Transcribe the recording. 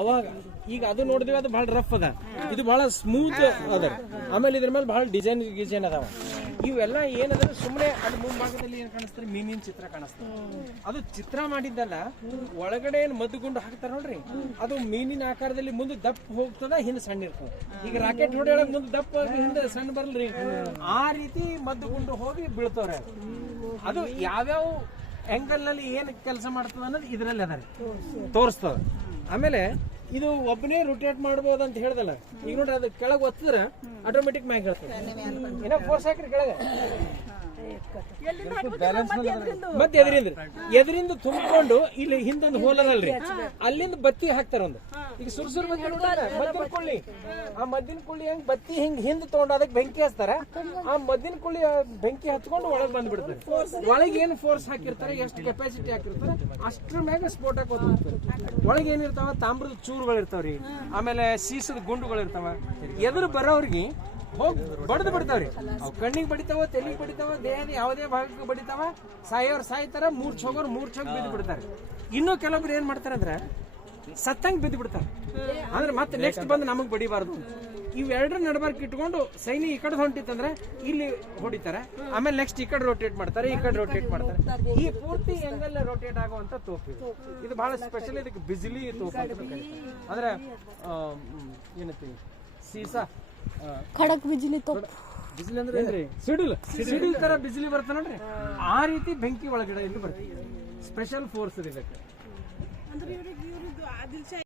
ಅವಾಗ ಈಗ ಅದು ನೋಡಿದ್ವಿ, ಅದು ಬಹಳ ರಫ್ ಅದ, ಇದು ಬಹಳ ಸ್ಮೂತ್ ಅದ. ಆಮೇಲೆ ಇದ್ರ ಮೇಲೆ ಬಹಳ ಡಿಸೈನ್ ಅದಾವ. ಇವೆಲ್ಲ ಏನಂದ್ರೆ ಸುಮ್ಮನೆ ಅದು ಮುಂಭಾಗದಲ್ಲಿ ಏನ್ ಕಾಣಿಸ್ತಾರೆ, ಮೀನಿನ ಚಿತ್ರ ಕಾಣಿಸ್ತದೆ. ಅದು ಚಿತ್ರ ಮಾಡಿದ್ದಲ್ಲ, ಒಳಗಡೆ ಏನ್ ಮದ್ದುಗುಂಡು ಹಾಕ್ತಾರ ನೋಡ್ರಿ, ಅದು ಮೀನಿನ ಆಕಾರದಲ್ಲಿ ಮುಂದೆ ದಪ್ಪ ಹೋಗ್ತದ, ಹಿಂದೆ ಸಣ್ಣ ಇರ್ತದ. ಈಗ ರಾಕೆಟ್ ಹೊಡೆಯೊಳಗೆ ಮುಂದೆ ದಪ್ಪ ಹಿಂದೆ ಸಣ್ಣ ಬರಲ್ರಿ, ಆ ರೀತಿ ಮದ್ದುಗುಂಡು ಹೋಗಿ ಬೀಳ್ತವ್ರೆ. ಅದು ಯಾವ್ಯಾವ ಆಂಗಲ್ ನಲ್ಲಿ ಏನ್ ಕೆಲಸ ಮಾಡ್ತದ ಅನ್ನೋದು ಇದ್ರಲ್ಲಿ ಅದ ತೋರಿಸ್ತದ. ಆಮೇಲೆ ಇದು ಒಬ್ಬನೇ ರೊಟೇಟ್ ಮಾಡ್ಬೋದು ಅಂತ ಹೇಳ್ದಲ್ಲ. ಈಗ ನೋಡ್ರಿ, ಅದು ಕೆಳಗೆ ಒತ್ತಿದ್ರೆ ಆಟೋಮೆಟಿಕ್ ಮ್ಯಾಗ್ ಹೇಳ್ತದೆ. ಏನೋ ಫೋರ್ಸ್ ಹಾಕ್ರಿ ಕೆಳಗೆ, ಮತ್ತೆ ಎದರಿಂದ ತುಂಬಿಕೊಂಡು ಇಲ್ಲಿ ಹಿಂದೊಂದು ಹೋಲದಲ್ರಿ, ಅಲ್ಲಿಂದ ಬತ್ತಿ ಹಾಕ್ತಾರ ಒಂದು. ಈಗ ಸುರ್ಸುರ್ ಬತ್ತಿ ಮದ್ದಿನ ಕೊಳ್ಳಿ, ಆ ಮದ್ದಿನ ಕೊಳ್ಳಿ ಹೆಂಗ್ ಬತ್ತಿ ಹಿಂಗ್ ಹಿಂದ್ ತಗೊಂಡು ಅದಕ್ಕೆ ಬೆಂಕಿ ಹಚ್ತಾರ, ಆ ಮದ್ದಿನ ಕೊಳ್ಳಿ ಬೆಂಕಿ ಹಚ್ಕೊಂಡು ಒಳಗ್ ಬಂದ್ಬಿಡ್ತಾರೆ. ಒಳಗೆ ಏನು ಫೋರ್ಸ್ ಹಾಕಿರ್ತಾರೆ, ಎಷ್ಟು ಕೆಪಾಸಿಟಿ ಹಾಕಿರ್ತಾರೆ, ಅಷ್ಟ್ರ ಮ್ಯಾಗ ಸ್ಫೋಟಕ್ಕೆ ಹೋಗ್ತಾರೆ. ಒಳಗೆ ಏನಿರ್ತಾವ, ತಾಮ್ರದ ಚೂರುಗಳು ಇರ್ತಾವ್ರಿ, ಆಮೇಲೆ ಸೀಸದ ಗುಂಡುಗಳು ಇರ್ತಾವ. ಎದುರು ಬರೋವ್ರಿಗೆ ಹೋಗಿ ಬಡ್ದು ಬಿಡ್ತಾವ್ರಿ. ಅವ್ ಕಣ್ಣಿಗೆ ಬಡಿತಾವ, ತೆಲಿಗೆ ಬಡಿತಾವ, ದೇಹದ ಯಾವುದೇ ಭಾಗಕ್ಕೆ ಬಡಿತಾವ. ಸಾಯೋರ್ ಸಾಯ್ತಾರ, ಮೂರ್ಛ ಹೋಗೋರು ಮೂರ್ಛೋಗಿ ಬಿದ್ದು ಬಿಡ್ತಾರೆ. ಇನ್ನೂ ಕೆಲವೊಬ್ರು ಏನ್ ಮಾಡ್ತಾರಂದ್ರ ಸತ್ತಂಗ್ ಬಿದ್ದು ಬಿಡ್ತಾರೆ, ಅಂದ್ರೆ ಮತ್ತೆ ನೆಕ್ಸ್ಟ್ ಬಂದು ನಮಗ್ ಬಡಿಬಾರ್ದು. ಇವೆರಡರ ನಡಬಾರ್ಕ್ ಇಟ್ಕೊಂಡು ಸೈನಿ ಈ ಕಡೆ ಹೊಂಟಿತ್ತಂದ್ರೆ ಇಲ್ಲಿ ಹೊಡಿತಾರೆ, ಆಮೇಲೆ ನೆಕ್ಸ್ಟ್ ಈ ಕಡೆ ರೊಟೇಟ್ ಮಾಡ್ತಾರೆ, ಈ ಕಡೆ ರೊಟೇಟ್ ಮಾಡ್ತಾರೆ. ಈ ಪೂರ್ತಿ ಎಂಗಲ್ ರೊಟೇಟ್ ಆಗುವಂತ ತೋಪು ಇದು ಬಹಳ ಸ್ಪೆಷಲ್. ಇದಕ್ಕೆ ಬಿಸಿಲಿ ತೋಪು ಅಂದ್ರೆ ಏನಂತೀವಿ, ಸೀಸಾ ಖಡಕ್ ಬಿಜಿಲಿ ತೋಪ. ಬಿಸಿಲಿ ಅಂದ್ರೆ ಏನ್ರಿ, ಸಿಡಿಲ್ ತರ ಬಿಸಿಲಿ ಬರ್ತ ನೋಡ್ರಿ, ಆ ರೀತಿ ಬೆಂಕಿ ಒಳಗಡೆ ಇಲ್ಲಿ ಬರ್ತದೆ. ಸ್ಪೆಷಲ್ ಫೋರ್ಸ್ ಇದಕ್ಕೆ.